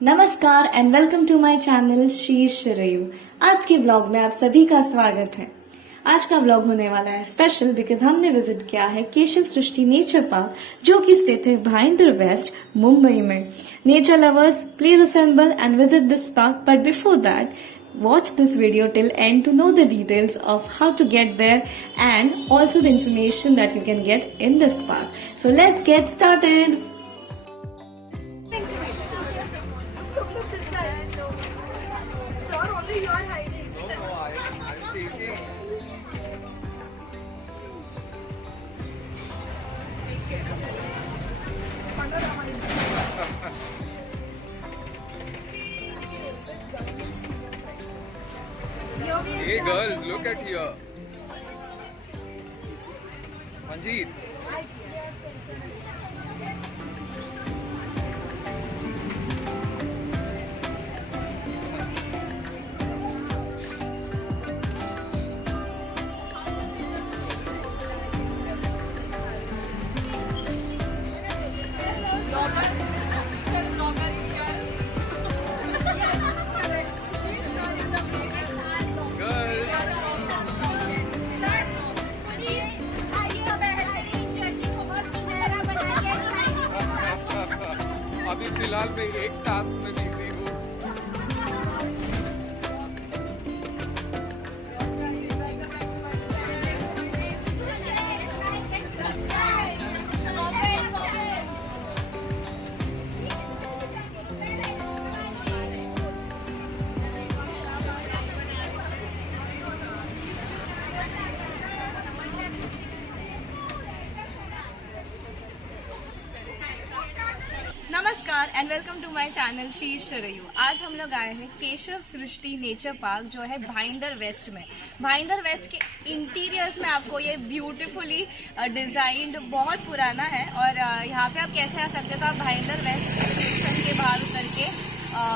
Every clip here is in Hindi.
नमस्कार and welcome to my channel शीश रयू। आज के व्लॉग में आप सभी का स्वागत है। आज का व्लॉग होने वाला है स्पेशल बिकॉज हमने विजिट किया है केशव सृष्टि नेचर पार्क जो कि स्थित है भाईंदर वेस्ट मुंबई में। Nature lovers please assemble and visit this park, but before that watch this video till end to know the details of how to get there and also the information that you can get in this park. So let's get started. Sir, only you are hiding. I'm taking. Hey girls, look at here. Manjeet. अभी फिलहाल मैं एक टास्क में बिजी हूँ। नमस्कार and welcome to my channel शीश रयू। आज हम लोग आए हैं केशव सृष्टि नेचर पार्क जो है भाईंदर वेस्ट में। भाईंदर वेस्ट के इंटीरियर्स में आपको ये ब्यूटीफुली डिजाइंड बहुत पुराना है और यहाँ पे आप कैसे आ सकते हो तो आप भाईंदर वेस्ट स्टेशन के बाहर उतर के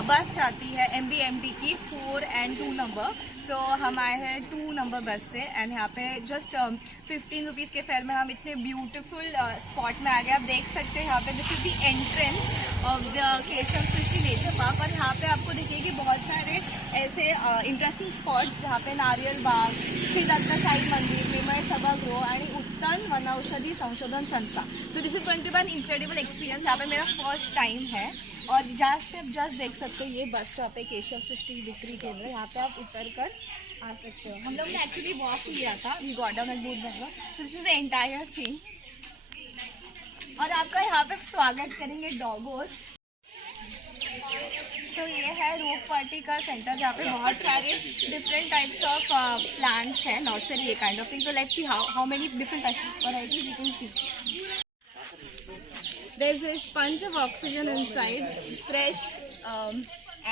बस जाती है MBMT की 4 and 2 नंबर। सो हम आए हैं 2 नंबर बस से एंड यहाँ पे जस्ट 15 रुपीज़ के फेयर में हम इतने ब्यूटीफुल स्पॉट में आ गए। आप देख सकते हैं यहाँ पे this is the entrance of the Keshav Srishti nature park और यहाँ पे आपको देखिए कि बहुत सारे ऐसे इंटरेस्टिंग स्पॉट्स जहाँ पे नारियल बाग, श्री दत्त साई मंदिर, निमय सभागृह आणि उत्तन वनौषधी संशोधन संस्था। So this is going to be an incredible experience. यहाँ पे मेरा फर्स्ट टाइम है और जस्ट पे आप जस्ट देख सकते हो ये बस स्टॉप है केशव सृष्टि बिक्री केंद्र। यहाँ पे आप उतर कर आ सकते हो। हम लोग ने एक्चुअली वॉक किया था, we got down at booth bungalow. So this is the entire thing और आपका यहाँ पे स्वागत करेंगे डॉगोस। तो ये है रोप पार्टी का सेंटर जहाँ पे बहुत सारे डिफरेंट टाइप्स ऑफ प्लांट्स हैं, नर्सरी ये काइंड ऑफ थिंग। तो let's see how many different types varieties you can see. There's a sponge of oxygen inside, fresh,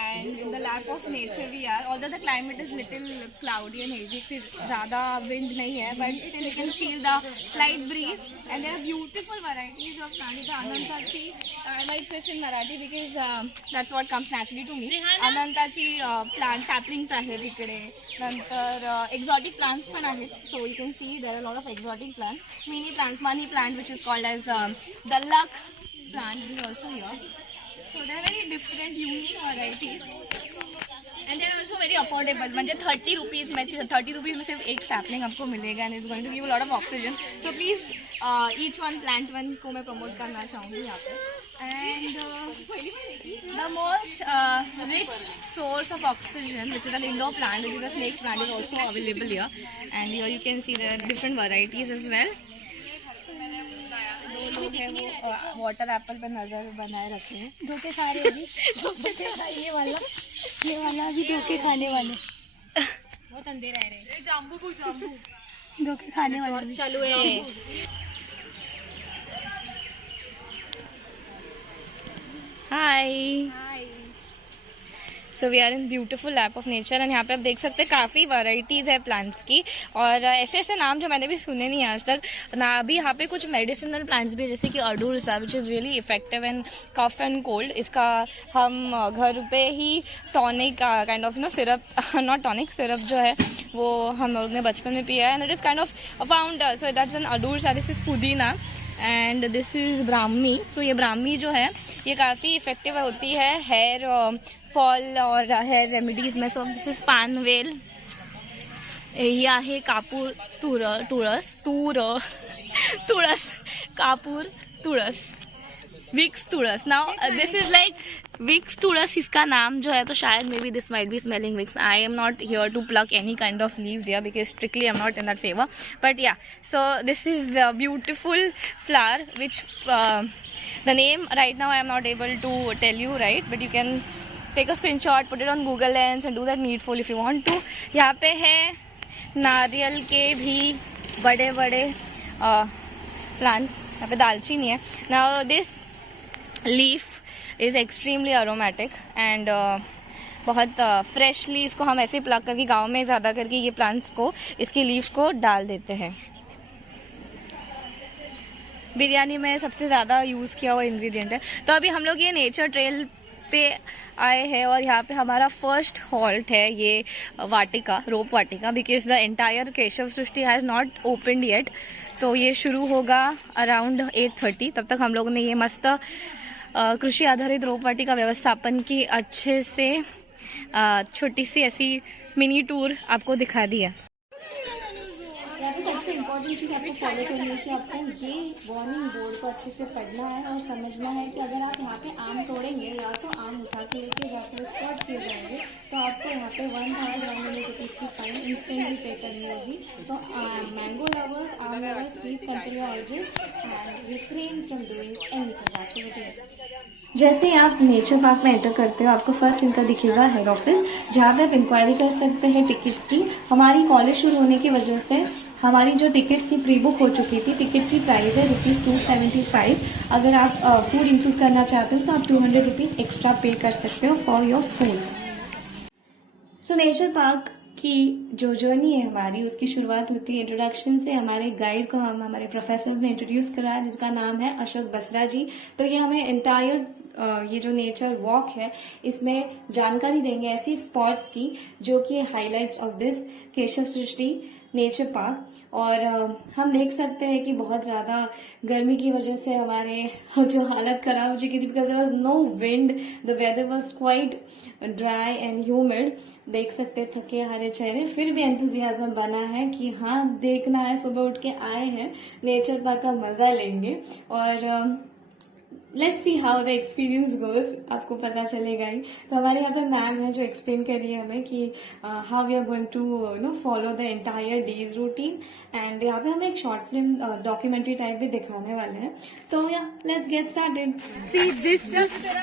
and in the lap of nature we are. Although the climate is little cloudy and hazy, फिर ज़्यादा wind नहीं है, but still you can feel the slight breeze. And there are beautiful varieties of plants. Anantachi, I might switch in Marathi because that's what comes naturally to me. Anantachi plant saplings आहेत इकडे. नंतर exotic plants पण आहेत. So you can see there are a lot of exotic plants. Mini plants, money plant which is called as the luck plant is also here. So there are very different unique varieties and they are also very affordable. म्हणजे 30 रुपीज़ में 30 रुपीज़ में सिर्फ एक सैपलिंग आपको मिलेगा and it's going to give a lot of oxygen. So please each one plant one को मैं प्रमोट करना चाहूँगी यहाँ पे. And the most rich source of oxygen, which is an indoor plant, which is a snake plant, is also available here. And here you can see there are different varieties as well. लोग हैं वो वाटर एप्पल पे नजर बनाए रखे हैं। धोखे खा रहे अभी धोखे खा रहे ये वाला अभी धोखे खाने वाले बहुत अंधेरा है। जाम्बू धोखे खाने वाले चालू है। Hi, so we are in beautiful lap of nature and यहाँ पे आप देख सकते हैं काफ़ी वैरायटीज़ है प्लांट्स की और ऐसे ऐसे नाम जो मैंने भी सुने नहीं आज तक ना। अभी यहाँ पे कुछ मेडिसिनल प्लांट्स भी जैसे कि adulsa which is really effective and cough and cold. इसका हम घर पे ही tonic kind of syrup, not tonic, syrup जो है वो हम लोग ने बचपन में पिया है and it is kind of found. So that's an adulsa, this is pudina and this is brahmi. So ये ब्राह्मी जो है ये काफ़ी इफ़ेक्टिव होती है हेयर फॉल और हेयर रेमेडीज़ में। सो दिस इज़ पानवेल, ये आहे कापूर तुळस कापूर tulas, Vicks tulas. Now this is like Vicks tulas इसका नाम जो है, तो शायद maybe this might be smelling Vicks. I am not here to pluck any kind of leaves here because strictly I am not in that favour, but yeah. So this is the beautiful flower which the name right now I am not able to tell you, right, but you can take a screenshot, put it on Google lens and do that needful if you want to. यहाँ पे है नारियल के भी बड़े बड़े प्लांट्स, यहाँ पे दालचीनी है। Now this leaf is extremely aromatic and बहुत फ्रेशली इसको हम ऐसे प्लग करके गांव में ज़्यादा करके ये प्लांट्स को, इसकी लीव्स को डाल देते हैं। बिरयानी में सबसे ज़्यादा यूज़ किया हुआ इंग्रेडिएंट है। तो अभी हम लोग ये नेचर ट्रेल पे आए हैं और यहाँ पे हमारा फर्स्ट हॉल्ट है ये वाटिका, रोप वाटिका, because the entire Keshav Srishti has not opened yet. तो ये शुरू होगा अराउंड 8:30। तब तक हम लोगों ने ये मस्त कृषि आधारित रोप वाटिका व्यवस्थापन की अच्छे से छोटी सी ऐसी मिनी टूर आपको दिखा दिया। यहाँ पे सबसे इम्पोर्टेंट चीज़ आपको फॉलो करनी है कि आपको ये वार्निंग बोर्ड को अच्छे से पढ़ना है और समझना है कि अगर आप यहाँ पे आम तोड़ेंगे या तो आम उठा के लेके जाते हुए स्पॉट किए जाएंगे तो आपको यहाँ पे 1,100 रुपीज़ की फाइन इंस्टेंटली पे करनी होगी। तो मैंगो लवर्स, आम lovers, please control your urges and refrain from doing any such activity. जैसे ही आप नेचर पार्क में एंटर करते हो आपको फर्स्ट इनका दिखेगा हेड ऑफिस, जहाँ पे आप इंक्वायरी कर सकते हैं टिकट्स की। हमारी कॉलेज शुरू होने की वजह से हमारी जो टिकट्स थी प्री बुक हो चुकी थी। टिकट की प्राइस है ₹275। अगर आप फूड इंक्लूड करना चाहते हो तो आप 200 रुपीज़ एक्स्ट्रा पे कर सकते हो for your food. So nature park की जो जर्नी है हमारी, उसकी शुरुआत होती है इंट्रोडक्शन से। हमारे गाइड को हमारे प्रोफेसर ने इंट्रोड्यूस कराया जिसका नाम है अशोक बसरा जी। तो ये हमें एंटायर ये जो नेचर वॉक है इसमें जानकारी देंगे ऐसी स्पॉट्स की जो कि highlights of this Keshav Srishti nature park. और हम देख सकते हैं कि बहुत ज़्यादा गर्मी की वजह से हमारे जो हालत खराब हो चुकी थी because there was no wind, the weather was quite dry and humid. देख सकते हैं थके हारे चेहरे, फिर भी एंथुजियाज्म बना है कि हाँ देखना है, सुबह उठ के आए हैं, नेचर पार्क का मजा लेंगे और let's see how the experience goes, आपको पता चलेगा ही। तो हमारे यहाँ पे मैम है जो एक्सप्लेन कर रही है हमें कि how we are going to follow the entire day's routine and यहाँ पे हमें एक शॉर्ट फिल्म डॉक्यूमेंट्री टाइप भी दिखाने वाले हैं। तो या let's get started. See, this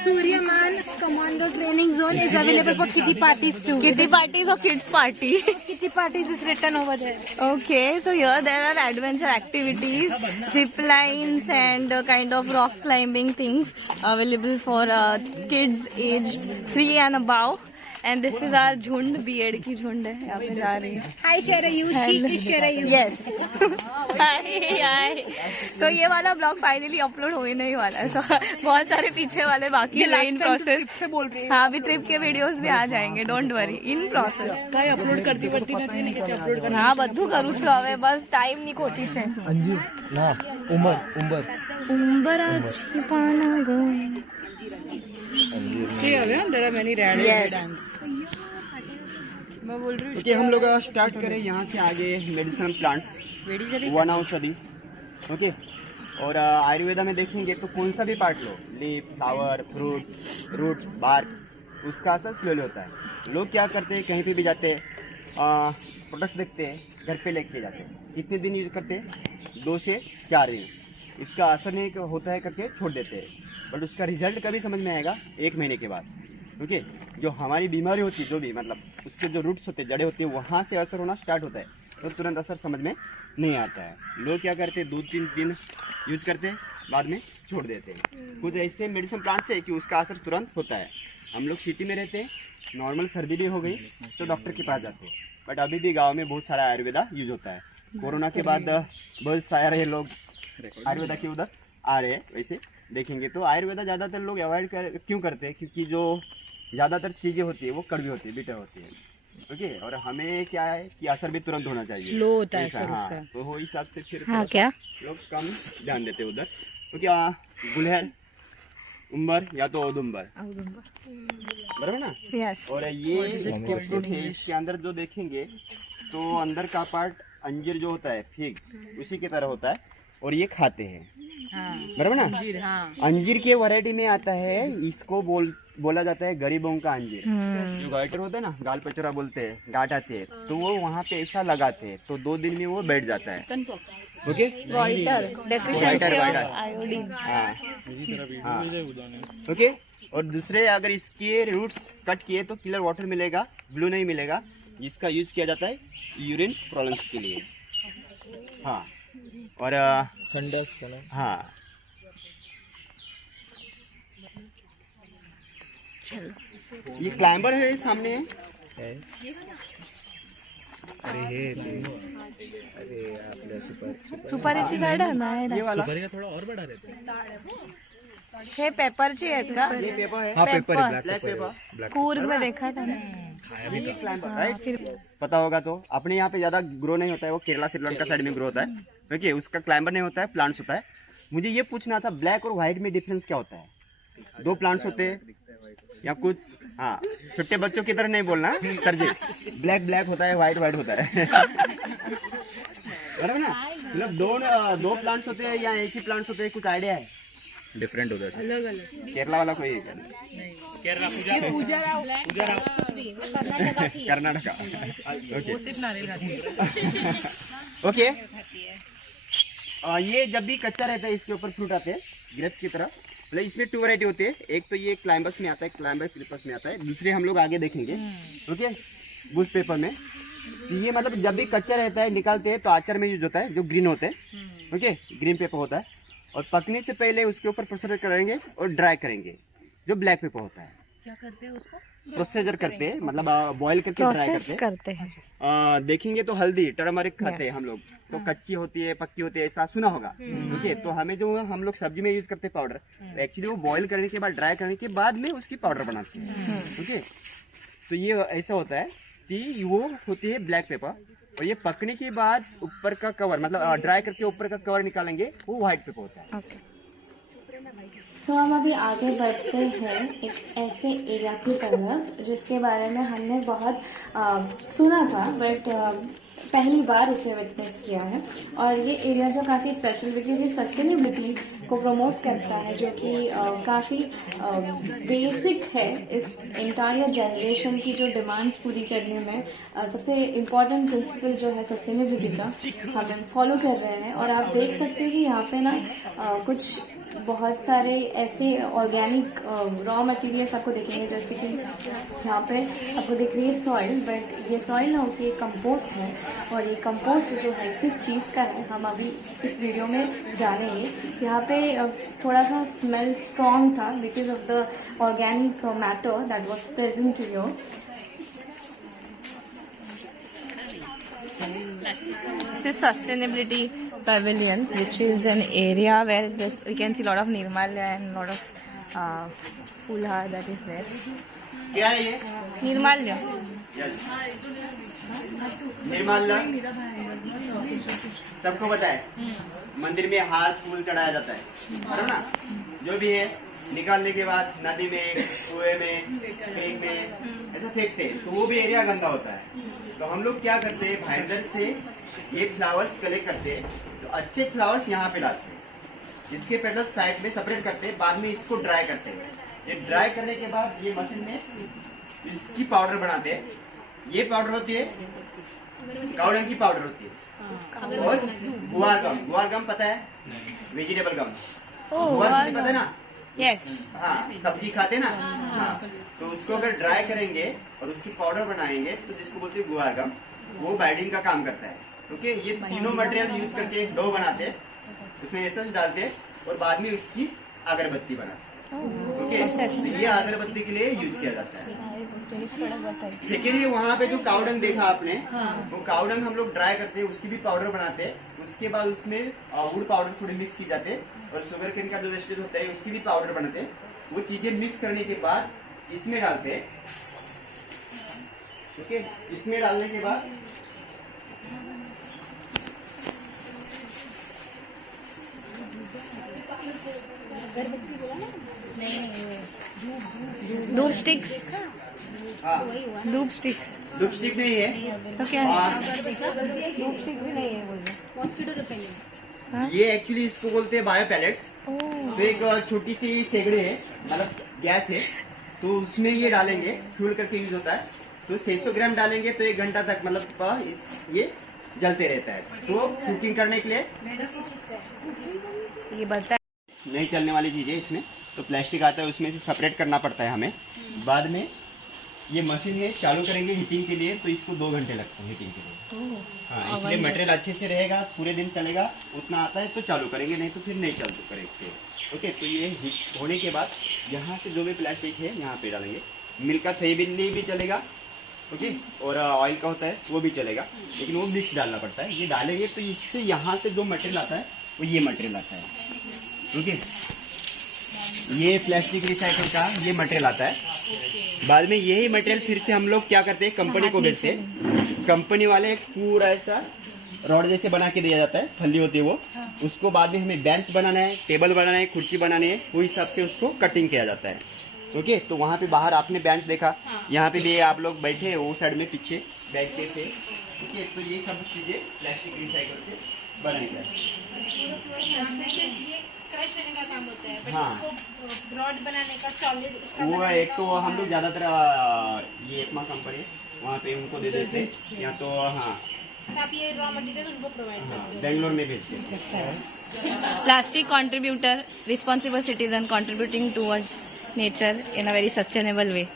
Suryaman Commando Training Zone is available for kiddie parties too. Kiddie parties or kids party? Kiddie parties is written over there. Okay, so here there are adventure activities, zip lines and kind of rock climbing things available for kids aged 3 and above. And this is our झुंड, बीएड की झुंड है, यहाँ पे जा रही है। Hi Sharayu, she is Sharayu. Yes. हाय। तो ये वाला ब्लॉग फाइनली अपलोड हो ही नहीं वाला है। So, बहुत सारे पीछे वाले बाकी है इन प्रोसेस से बोल रही है। हाँ, अभी ट्रिप के वीडियोस भी आ जाएंगे, डोंट वरी, इन प्रोसेस। काय अपलोड करती अपलोड करना। हाँ, બધું કરું છું હવે, બસ ટાઈમ ની ખોટી છે। अंजी ना उम्बर आज पाना गए। Stay away, there are many rad Yes. dance. मैं बोल रही हूँ ओके हम लोग स्टार्ट करें यहाँ से आगे मेडिसिनल प्लांट्स, वन औषधि। ओके, और आयुर्वेदा में देखेंगे तो कौन सा भी पार्ट लो, leaf, flower, fruits, roots, bark, उसका असर स्लोली होता है। लोग क्या करते हैं, कहीं पे भी जाते हैं, प्रोडक्ट्स देखते हैं, घर पे लेके जाते हैं। कितने दिन यूज करते हैं? 2 से 4 दिन। इसका असर नहीं होता है करके छोड़ देते हैं, बट उसका रिजल्ट कभी समझ में आएगा 1 महीने के बाद। ओके, जो हमारी बीमारी होती है, जो भी मतलब उसके जो रूट्स होते हैं, जड़ें होती है, वहाँ से असर होना स्टार्ट होता है, तो तुरंत असर समझ में नहीं आता है। लोग क्या करते हैं, 2-3 दिन यूज करते हैं, बाद में छोड़ देते हैं। कुछ ऐसे मेडिसिन प्लांट्स है कि उसका असर तुरंत होता है। हम लोग सिटी में रहते हैं, नॉर्मल सर्दी भी हो गई तो डॉक्टर के पास जाते हैं, बट अभी भी गाँव में बहुत सारा आयुर्वेदा यूज होता है। कोरोना के बाद बहुत सारे लोग आयुर्वेदा के उधर आ रहे हैं। वैसे देखेंगे तो आयुर्वेदा ज़्यादातर लोग अवॉइड क्यों करते हैं, क्योंकि जो ज़्यादातर चीज़ें होती है वो कड़वी होती है, बिटर होती है। ओके, और हमें क्या है कि असर भी तुरंत होना चाहिए, स्लो होता है ऐसा, असर हाँ, उसका। तो वो हिसाब से फिर हाँ थोड़ा क्या लोग कम ध्यान देते हैं उधर। ओके, गुलहर, उम्बर या तो औदुंबर, बराबर ना। यस और ये इसके फ्रूट है, इसके अंदर जो देखेंगे तो अंदर का पार्ट अंजीर जो होता है, फिग, उसी की तरह होता है, और ये खाते हैं, हाँ बराबर ना। अंजीर, हाँ अंजीर के वैरायटी में आता है, इसको बोला जाता है गरीबों का अंजीर। जो गाइटर होता है ना, गाल पचोरा बोलते हैं, गांठ आते हैं, तो वो वहाँ पे ऐसा लगाते हैं, तो 2 दिन में वो बैठ जाता है। ओके, गॉइटर, डेफिशिएंसी ऑफ वाइटर। आयोडीन। हाँ हाँ, ओके। और दूसरे अगर इसके रूट्स कट किए तो क्लियर वाटर मिलेगा, ब्लू नहीं मिलेगा, जिसका यूज किया जाता है यूरिन प्रॉब्लम्स के लिए। हाँ, और हाँ, ये क्लाइंबर है सामने है। सुपारीची झाड नाही ये वाला हे पेपरची आहेत का? ये पेपर है, पेपर ब्लैक पेपर, कूर्ग में देखा था ना। ये क्लाइंबर, राइट। पता होगा तो, अपने यहाँ पे ज्यादा ग्रो नहीं होता है, वो केरला श्रीलंका साइड में ग्रो होता है। देखिए, उसका क्लाइंबर नहीं होता है, प्लांट्स होता है। मुझे ये पूछना था, ब्लैक और व्हाइट में डिफरेंस क्या होता है? 2 प्लांट्स होते हैं या कुछ? हाँ, छोटे बच्चों की तरह नहीं बोलना सर जी, ब्लैक ब्लैक होता है, व्हाइट व्हाइट होता है, बराबर ना। मतलब 2 प्लांट्स होते हैं या एक ही प्लांट्स होते हैं, कुछ आइडिया है? डिफरेंट होता है सर। अलग अलग केरला वाला कोई कर्नाटका, वो सिर्फ नारियल खाती है। ओके। ये जब भी कच्चा रहता है, इसके ऊपर फ्रूट आते हैं ग्रेप्स की तरह। मतलब इसमें 2 वैरायटी होती है, एक तो ये क्लाइंबस में आता है, क्लाइंबर क्लिपर्स में आता है, दूसरे हम लोग आगे देखेंगे। ओके, बुश पेपर में। तो ये मतलब जब भी कच्चा रहता है, निकालते हैं तो आचार में यूज होता है, जो ग्रीन होते हैं। ओके, ग्रीन पेपर होता है, और पकने से पहले उसके ऊपर प्रोसेसर करेंगे और ड्राई करेंगे, जो ब्लैक पेपर होता है। क्या करते हैं उसको? प्रोसेसर करते हैं, मतलब बॉईल करके ड्राई करते हैं। देखेंगे तो हल्दी, टर्मरिक खाते हैं हम लोग, तो कच्ची होती है, पक्की होती है, ऐसा सुना होगा। ओके, तो हमें जो हम लोग सब्जी में यूज करते हैं पाउडर, एक्चुअली वो बॉईल करने के बाद, ड्राई करने के बाद में उसकी पाउडर बनाते हैं। ओके, तो ये ऐसा होता है कि वो होती है ब्लैक पेपर, और ये पकने के बाद ऊपर का कवर, मतलब ड्राई करके ऊपर का कवर निकालेंगे, वो व्हाइट पेपर होता है। सो हम अभी आगे बढ़ते हैं एक ऐसे एरिया की तरफ जिसके बारे में हमने बहुत सुना था, बट पहली बार इसे विटनेस किया है। और ये एरिया जो काफ़ी स्पेशल, बिकॉज ये सस्टेनेबिलिटी को प्रमोट करता है, जो कि काफ़ी बेसिक है इस एंटायर जनरेशन की जो डिमांड्स पूरी करने में। सबसे इम्पॉर्टेंट प्रिंसिपल जो है सस्टेनेबिलिटी का, हम फॉलो कर रहे हैं। और आप देख सकते हैं कि यहाँ पे ना कुछ बहुत सारे ऐसे ऑर्गेनिक रॉ मटेरियल्स आपको दिखेंगे, जैसे कि यहाँ पे आपको दिख रही है सॉइल, बट ये सॉइल ना होती है, कंपोस्ट है। और ये कंपोस्ट जो है किस चीज़ का है, हम अभी इस वीडियो में जानेंगे। यहाँ पे थोड़ा सा स्मेल स्ट्रॉन्ग था because of the organic matter that was present here. This is sustainability pavilion, which is an area where we can see a lot of nirmalya and a lot of fulhar that is there. क्या है ये? Nirmalya. यस, निर्माल्य सबको पता है, मंदिर में हार फूल चढ़ाया जाता है, बराबर ना। जो भी है निकालने के बाद नदी में, कुएं में, क्रीक में ऐसा फेंकते हैं, तो वो भी एरिया गंदा होता है। तो हम लोग क्या करते हैं, भाईंदर से ये फ्लावर्स कलेक्ट करते हैं, तो अच्छे फ्लावर्स यहाँ पे डालते हैं, इसके पेटल्स साइड में सेपरेट करते हैं, बाद में इसको ड्राई करते हैं। ये ड्राई करने के बाद ये मशीन में इसकी पाउडर बनाते हैं। ये पाउडर होती है काउडंग की पाउडर होती है, और गुआर गम पता है, वेजिटेबल गम, गुआर पता है ना। Yes. हाँ, सब्जी खाते ना। हाँ, तो उसको अगर ड्राई करेंगे और उसकी पाउडर बनाएंगे, तो जिसको बोलते हैं गुआर गम, वो बाइंडिंग का काम करता है। ओके, ये तीनों मटेरियल यूज करके डो बनाते हैं, उसमें एसेंस डालते हैं, और बाद में उसकी अगरबत्ती बनाते हैं। ओके, तो ये अगरबत्ती के लिए यूज किया जाता है। सेकेंडली वहाँ पे जो काउडंग देखा आपने, वो काउडंग हम लोग ड्राई करते हैं, उसकी भी पाउडर बनाते हैं। उसके बाद उसमें वुड पाउडर थोड़ी मिक्स की जाते हैं, और शुगर केन का जो वेस्टेज होता है उसकी भी पाउडर बनाते हैं। वो चीजें मिक्स करने के बाद इसमें डालते हैं, ओके, इसमें डालने के बाद धूप स्टिक्स, हाँ, धूप स्टिक्स धूप स्टिक नहीं है। तो क्या है? और धूप स्टिक भी नहीं है बोल मॉस्किटो रिपेलेंट। हाँ? ये एक्चुअली इसको बोलते हैं बायो पैलेट्स। तो एक छोटी सी सेगड़ी है, मतलब गैस है, तो उसमें ये डालेंगे, फ्यूल करके यूज होता है। तो 600 ग्राम डालेंगे तो 1 घंटा तक मतलब ये जलते रहता है। तो कुकिंग करने के लिए ये बता नहीं चलने वाली चीज़ है इसमें। तो प्लास्टिक आता है, उसमें से सेपरेट करना पड़ता है हमें। बाद में ये मशीन है, चालू करेंगे हीटिंग के लिए, तो इसको 2 घंटे लगते हैं हीटिंग के लिए। हाँ, इसलिए मटेरियल अच्छे से रहेगा, पूरे दिन चलेगा। उतना आता है तो चालू करेंगे, नहीं तो फिर नहीं चालू करेंगे। ओके, तो ये हीट होने के बाद यहाँ से जो भी प्लास्टिक है यहाँ पे डालेंगे। मिल्क का थैली भी चलेगा, ओके, और ऑयल का होता है वो भी चलेगा, लेकिन वो मिक्स डालना पड़ता है। ये डालेंगे तो इससे यहाँ से जो मटेरियल आता है वो ये मटेरियल आता है। ओके, ये प्लास्टिक रिसाइकल का ये मटेरियल आता है। बाद में यही मटेरियल फिर से हम लोग क्या करते हैं, कंपनी को बेचते हैं। कंपनी वाले पूरा ऐसा रॉड जैसे बना के दिया जाता है, फली होती है वो। उसको बाद में हमें बेंच बनाना है, टेबल बनाना है, कुर्सी बनानी है, वो हिसाब से उसको कटिंग किया जाता है। ओके, तो वहाँ पे बाहर आपने बेंच देखा, यहाँ पे भी आप लोग बैठे वो साइड में पीछे बैठते से। ओके, तो ये सब चीजें प्लास्टिक रिसाइकल से बनाई जाती है। हाँ, रॉड बनाने का सॉलिड वो एक तो हम लोग ज्यादातर ये एपमा कंपनी वहाँ पे उनको दे देते हैं, या तो हाँ आप ये रॉ मटेरियल उनको प्रोवाइड करते हो। बेंगलोर में भेजते हैं। Plastic contributor, responsible citizen contributing towards nature in a very sustainable way.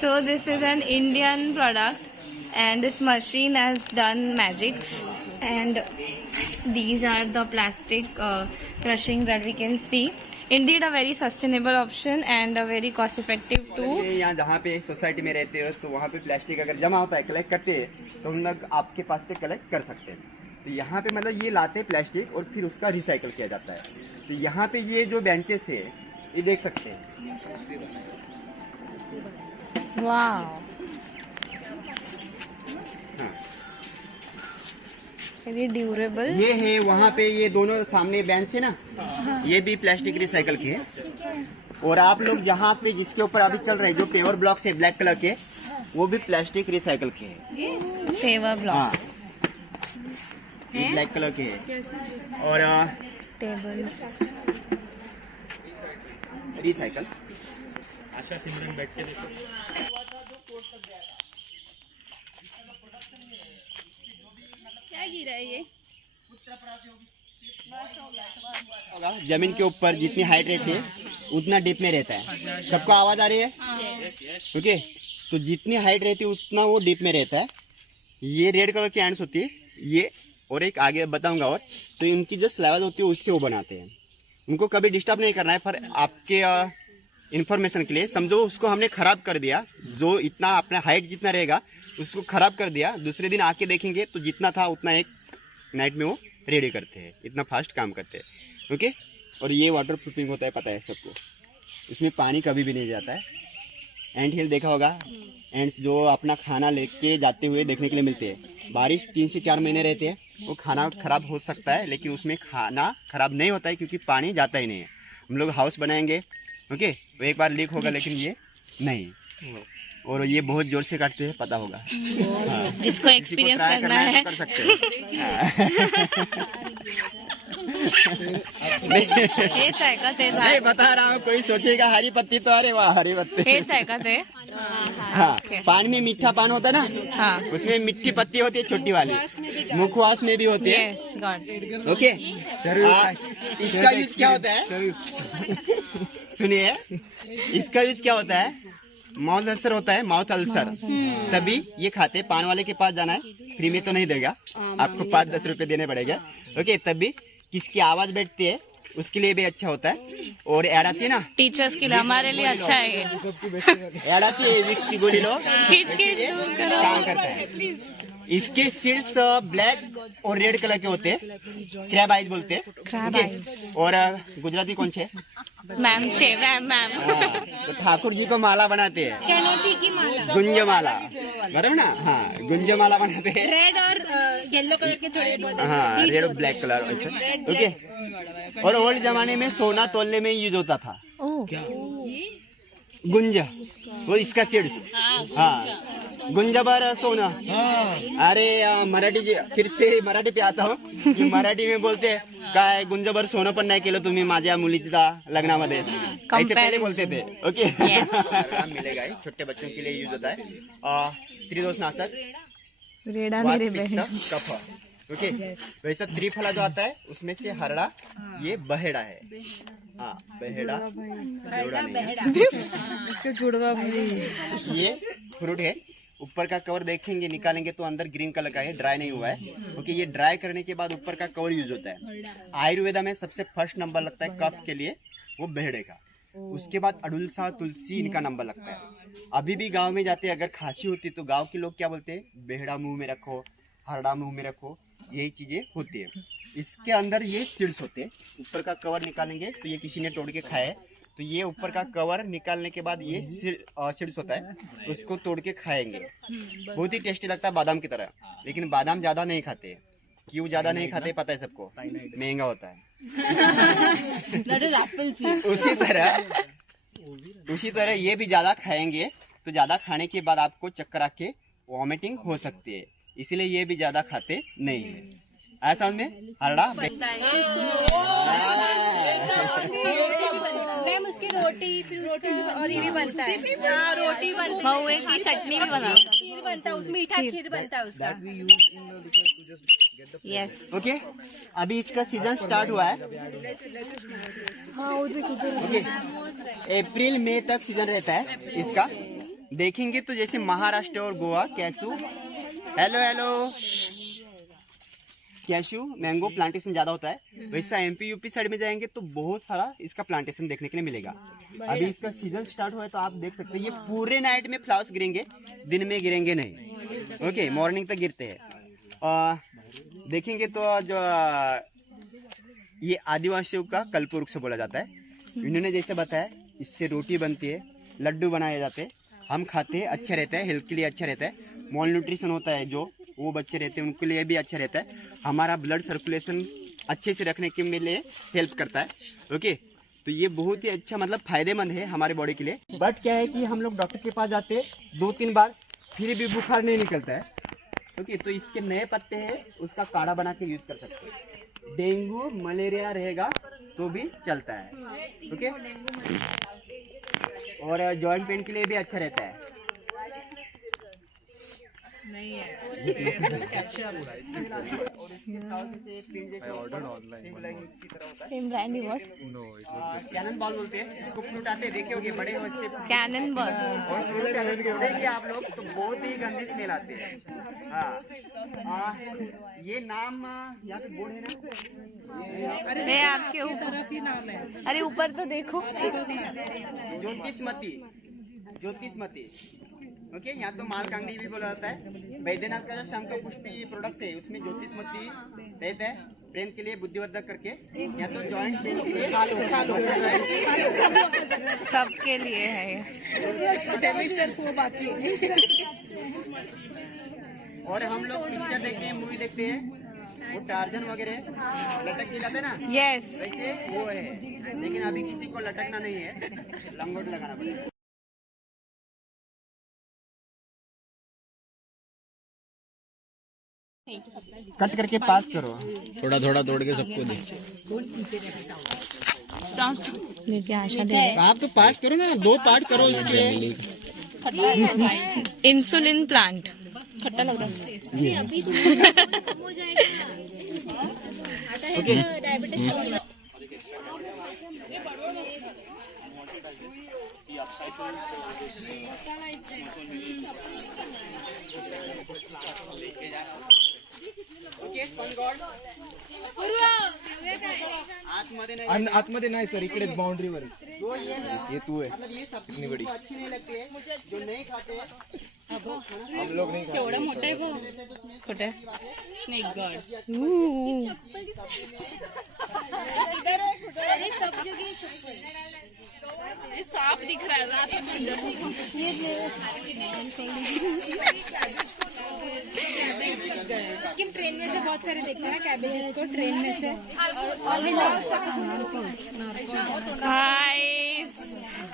So this is an Indian product and this machine has done magic, and these are the plastic crushing that we can see. Indeed a very sustainable option and a very cost effective too. यहाँ जहाँ पे सोसाइटी में रहते हो तो वहाँ पे प्लास्टिक अगर जमा होता है, कलेक्ट करते हैं, तो हम लोग आपके पास से कलेक्ट कर सकते हैं। तो यहाँ पे मतलब ये लाते हैं प्लास्टिक और फिर उसका रिसाइकल किया जाता है। तो यहाँ पे ये जो बेंचेस है ये देख सकते हैं। Wow. हाँ, Very durable. ये है वहाँ पे, ये दोनों सामने बेंच है ना, ये भी प्लास्टिक रिसाइकल की है। और आप लोग जहाँ पे जिसके ऊपर अभी चल रहे हैं, जो पेवर ब्लॉक्स है ब्लैक कलर के, वो भी प्लास्टिक रिसाइकल के है। Favor block. हाँ, ये ब्लैक कलर के है। और Tables. रिसाइकल आशा सिमरन बैठ के देखो। क्या गिरा है ये? होगा, जमीन के ऊपर जितनी हाइट रहती है उतना डीप में रहता है। सबको आवाज आ रही है? ओके, तो जितनी हाइट रहती है उतना वो डीप में रहता है। ये रेड कलर की एंड्स होती है ये, और एक आगे बताऊंगा। और तो इनकी जो स्लैब होती है उससे वो बनाते हैं। उनको कभी डिस्टर्ब नहीं करना है। पर आपके इंफॉर्मेशन के लिए समझो, उसको हमने खराब कर दिया, जो इतना अपना हाइट जितना रहेगा उसको खराब कर दिया। दूसरे दिन आके देखेंगे तो जितना था उतना एक नाइट में वो रेडी करते हैं, इतना फास्ट काम करते हैं। ओके, और ये वाटर प्रूफिंग होता है, पता है सबको। इसमें पानी कभी भी नहीं जाता है। एंट हिल देखा होगा, एंट्स जो अपना खाना लेके जाते हुए देखने के लिए मिलते हैं। बारिश 3 से 4 महीने रहते हैं, वो खाना खराब हो सकता है, लेकिन उसमें खाना खराब नहीं होता है क्योंकि पानी जाता ही नहीं है। हम लोग हाउस बनाएंगे, ओके, तो एक बार लीक होगा, लेकिन ये नहीं। और ये बहुत जोर से काटते हैं, पता होगा। हाँ, जिसको एक्सपीरियंस करना है तो कर सकते हैं। हेच आहे का ते नहीं बता रहा हूँ, कोई सोचेगा हरी पत्ती, तो अरे वाह हरी पत्ती। हेच आहे का ते हाँ, पान में मीठा पान होता है ना, हाँ उसमें मिट्टी पत्ती होती है छोटी वाली, मुखवास में भी होती है। यस गॉड ओके, इसका यूज क्या होता है? सुनिए, इसका यूज क्या होता है? माउथ अल्सर होता है, माउथ अल्सर, तभी ये खाते हैं। पान वाले के पास जाना है, फ्री में तो नहीं देगा, आपको 5-10 रुपए देने पड़ेगा। ओके, तभी किसकी आवाज बैठती है उसके लिए भी अच्छा होता है। और ऐड आती है ना, टीचर्स के लिए, हमारे लिए अच्छा है ये। ऐड आती है, विक्स की गोली लो, खींच खींच दूर करो। काम करता है। इसके सीड्स ब्लैक और रेड कलर के होते हैं, क्रैब आइज बोलते हैं। Okay? और गुजराती कौन से? मैम छे मैम तो ठाकुर जी को माला बनाते हैं, चनौती की माला, गुंज माला, बराबर ना? हाँ, गुंज माला बनाते हैं। रेड और येलो कलर के थोड़े हाँ, रेड और ब्लैक कलर। ओके। और ओल्ड जमाने में सोना तोलने में यूज होता था। गुंज, वो इसका सीड्स। हाँ, गुंजबर सोना। अरे मराठी फिर से मराठी पे आता हूँ कि मराठी में बोलते हैं काय गुंजबर सोनं पण नाही केलं तुम्ही माझ्या मुलीच्या लग्नामध्ये, ऐसे पहले बोलते थे। ओके। मिलेगा, छोटे बच्चों के लिए यूज होता है। त्रिदोषनाशक, रेडा वात, मेरे पित्त, बहन कफ। ओके। वैसा त्रिफला जो आता है उसमें से हरड़ा, ये बहेड़ा है। हाँ, बहेड़ा, जोड़ा नहीं है। इसके जुड़वा भाई ये फ्रूट है। ऊपर का कवर देखेंगे, निकालेंगे तो अंदर ग्रीन कलर का है, ड्राई नहीं हुआ है। क्योंकि ये ड्राई करने के बाद ऊपर का कवर यूज होता है। आयुर्वेदा में सबसे फर्स्ट नंबर लगता है कफ के लिए, वो बहेड़े का। उसके बाद अडुलसा, तुलसी, इनका नंबर लगता है। अभी भी गांव में जाते अगर खांसी होती तो गांव के लोग क्या बोलते हैं? बहेड़ा मुंह में रखो, हरड़ा मुंह में रखो, यही चीजें होती है। इसके अंदर ये सीड्स होते हैं। ऊपर का कवर निकालेंगे तो ये किसी ने तोड़ के खाया है, तो ये ऊपर का कवर निकालने के बाद ये सीड्स होता है, उसको तोड़ के खाएंगे। बहुत ही टेस्टी लगता है, बादाम की तरह। लेकिन बादाम ज्यादा नहीं खाते। क्यों ज्यादा नहीं खाते पता है सबको? महंगा होता है। उसी तरह ये भी ज्यादा खाएंगे तो ज्यादा खाने के बाद आपको चक्कर आके वॉमिटिंग हो सकती है, इसीलिए ये भी ज्यादा खाते नहीं है। ऐसा में हरड़ा मैम उसकी रोटी, फिर उसका और ये भी बनता है। हाँ, रोटी बनती है, महुए की चटनी भी बना, खीर बनता है, मीठा खीर बनता है उसका। यस। ओके। अभी इसका सीजन स्टार्ट हुआ है। ओके। अप्रैल मई तक सीजन रहता है इसका। देखेंगे तो जैसे महाराष्ट्र और Goa cashew, hello cashew mango plantation ज्यादा होता है। वैसा एमपी यूपी साइड में जाएंगे तो बहुत सारा इसका प्लांटेशन देखने के लिए मिलेगा। अभी इसका सीजन स्टार्ट हुआ है तो आप देख सकते हैं ये पूरे नाइट में फ्लावर्स गिरेंगे, दिन में गिरेंगे नहीं। ओके, मॉर्निंग तक गिरते हैं। देखेंगे तो जो ये आदिवासियों का कल्पवृक्ष बोला जाता है। इन्होंने जैसे बताया, इससे रोटी बनती है, लड्डू बनाए जाते हैं, हम खाते हैं, अच्छा रहता है, हेल्थ के लिए अच्छा रहता है। मॉल न्यूट्रिशन होता है, जो वो बच्चे रहते हैं उनके लिए भी अच्छा रहता है। हमारा ब्लड सर्कुलेशन अच्छे से रखने के लिए हेल्प करता है। ओके, तो ये बहुत ही अच्छा मतलब फायदेमंद है हमारे बॉडी के लिए। बट क्या है कि हम लोग डॉक्टर के पास जाते हैं 2-3 बार, फिर भी बुखार नहीं निकलता है। ओके, तो इसके नए पत्ते हैं, उसका काढ़ा बना के यूज कर सकते हैं। डेंगू मलेरिया रहेगा तो भी चलता है। ओके, और जॉइंट पेन के लिए भी अच्छा रहता है। कैनन बॉल बोलते हैं इसको, फ्रूट आते हैं, देखे होंगे बड़े होते हैं कैनन बॉल। और फ्रूट अगर तोड़ेंगे आप लोग तो बहुत ही गंदी स्मेल आती है। हाँ, ये नाम यहाँ पे बोर्ड है ना, अरे आपके ऊपर, अरे ऊपर तो देखो। ज्योतिषमती। ओके, यहाँ तो मालकांगड़ी भी बोला जाता है। वैद्यनाथ का जो शंख पुष्पी प्रोडक्ट्स है उसमें ज्योतिषमती रहता है, ब्रेन के लिए बुद्धिवर्धक करके। यहाँ तो जॉइंट पेन के लिए सबके लिए है। और हम लोग पिक्चर देखते हैं, मूवी देखते हैं, वो टार्जन वगैरह लटक के जाते हैं ना, यस। वैसे वो है। लेकिन अभी किसी को लटकना नहीं है, लंगोट लगाना पड़ेगा। कट करके पास करो, थोड़ा थोड़ा तोड़ के सबको दे। आशा दे। आप तो पास करो ना, 2 पार्ट करो इसके। इंसुलिन प्लांट खट्टा लग रहा है। आतमध्ये नाही सर, इकडे बाउंड्रीवर। तो ये तू है, मतलब ये सब अच्छी नहीं लगती है जो नहीं खाते हैं कुठे स्नेक गार्ड सांप दिख रहा है रात में स्किप ट्रेन में से बहुत सारे देखते हैं ना कैबेजेस को ट्रेन में से गाइस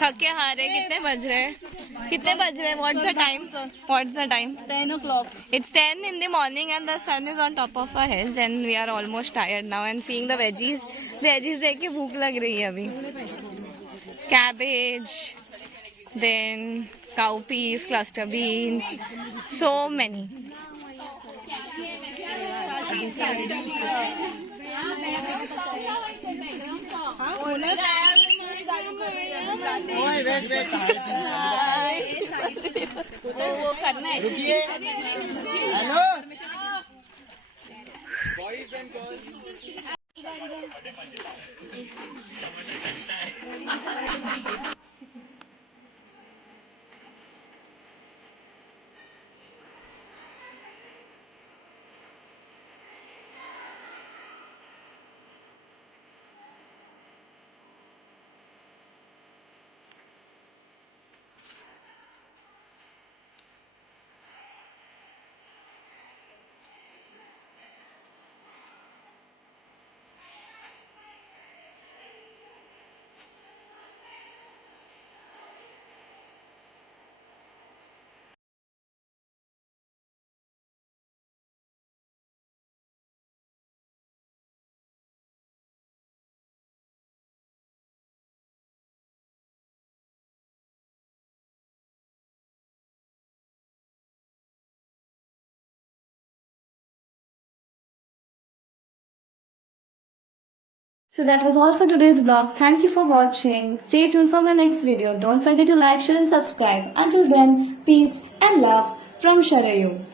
थके हारे कितने बज रहे what's the time 10 o'clock. It's 10 in the morning and the sun is on top of our heads and we are almost tired now and seeing the veggies देख के भूख लग रही है अभी cabbage then cowpeas cluster beans so many वो करना है hello So that was all for today's vlog. Thank you for watching. Stay tuned for my next video. Don't forget to like, share and subscribe. Until then, peace and love from Sharayu.